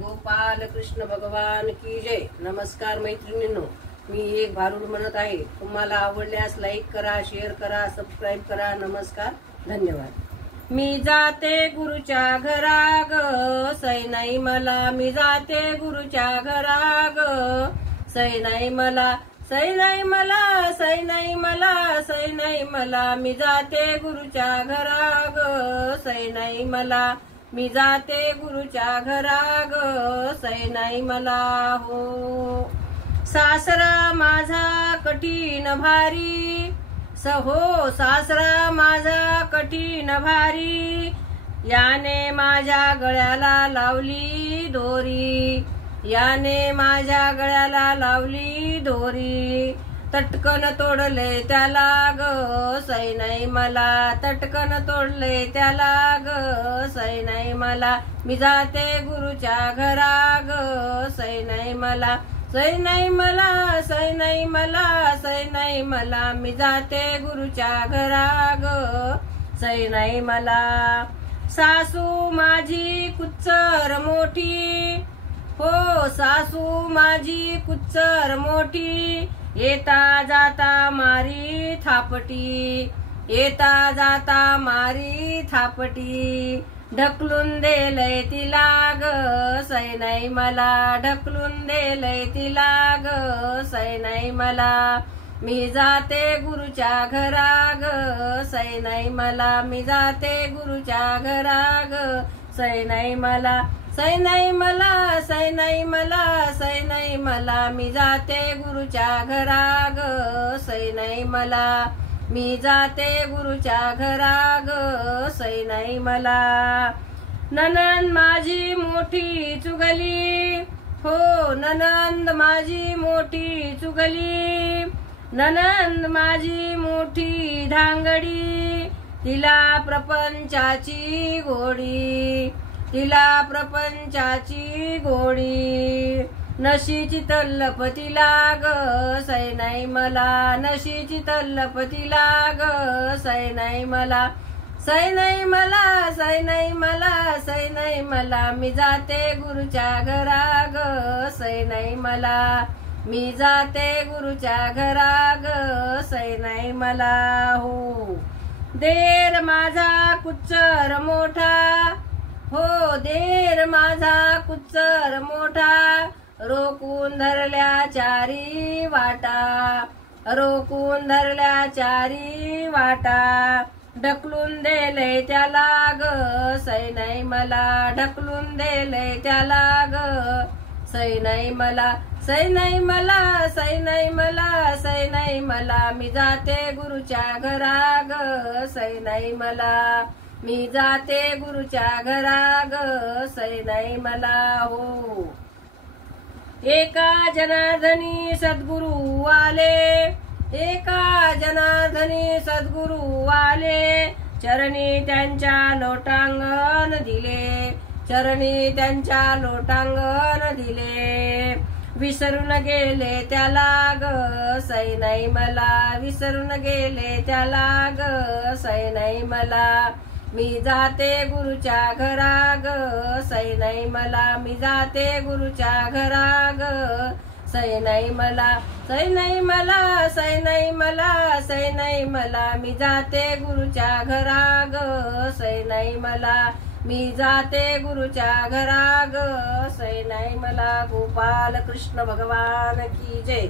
गोपाल कृष्ण भगवान की जय। नमस्कार मैत्रिणींनो, मी एक भारूड म्हणत आहे। तुम्हाला आवडल्यास लाईक करा, शेअर करा, सबस्क्राईब करा। नमस्कार, धन्यवाद। मी जाते गुरुच्या घरा ग, सै नाही मला। मी जाते गुरुच्या घरा ग, सै नाही मला। सै नाही मला, सै नाही मला, सै नाही मला। मी जाते गुरुच्या घरा ग, सै नाही मला। मी जाते गुरुच्या घरा ग, सै नाही मला हो। सासरा माझा कठीण भारी, सहो सासरा माझा कठीण भारी। याने माझ्या गळ्याला लावली दोरी, याने माझ्या गळ्याला लावली दोरी। तटकन तोडले त्याला ग, सै नाही मला। तटकन तोडले त्याला ग, सै नाही मला। मी जाते गुरुच्या घरा ग, सै नाही मला। सै नाही मला, सै नाही मला, सै नाही मला। मी जाते गुरुच्या घरा ग, सै नाही मला। सासू माझी कुच्चर मोठी, हो सासू माझी कुच्चर मोठी। येता जाता मारी थापटी, येता जाता मारी थापटी। ढकलून देलय तिला ग, सै नाही मला। ढकलून देलय तिला ग, सै नाही मला। मी जाते गुरुच्या घरा ग, सै नाही मला। मी जाते गुरुच्या घरा ग, सै नाही मला। सै नाही मला, सै नाही मला, सै नाही मला। मी जाते गुरुच्या घरा ग, सै नाही मला। मी जाते गुरुच्या घरा ग, सै नाही मला। नणंद माझी मोठी चुगली, हो नणंद माझी मोठी चुगली। नणंद माझी मोठी धांगडी, तिला प्रपंचाची गोडी, तिला प्रपंचाची गोडी। नशीची तल्लप तिला ग, सै नाही मला। नशीची तल्लप तिला ग, सै नाही मला। सै नाही मला, सै नाही मला, सै नाही मला। मी जाते गुरुच्या घरा ग, सै नाही मला। मी जाते गुरुच्या घरा ग, सै नाही मला हो। देर माझा कुच्चर मोठा, हो देर माझा कुच्चर मोठा। रोखून धरल्या चारी वाटा, रोखून धरल्या चारी वाटा। ढकलून देले त्याला ग, सै नाही मला। ढकलून देले त्याला ग, सै नाही मला। सै नाही मला, सै नाही मला, सै नाही मला। मी जाते गुरुच्या घरा ग, सै नाही मला। मी जाते गुरुच्या घरा ग, सै नाही मला हो। एका जनार्दनी सद्गुरु आले, एका जनार्दनी सद्गुरु आले। चरणी त्यांच्या लोटांगण दिले, चरणी त्यांच्या लोटांगण दिले। विसरून गेले त्याला ग, सै नाही मला। विसरून गेले त्याला ग, सै नाही मला। मी जाते गुरुच्या घरा ग, सै नाही मला। मी जाते गुरुच्या घरा ग, सै नाही मला। सै नाही मला, सै नाही मला, सै नाही मला। मी जाते गुरुच्या घरा ग, सै नाही मला। मी जाते गुरुच्या घरा ग, सै नाही मला। गोपाल कृष्ण भगवान की जय।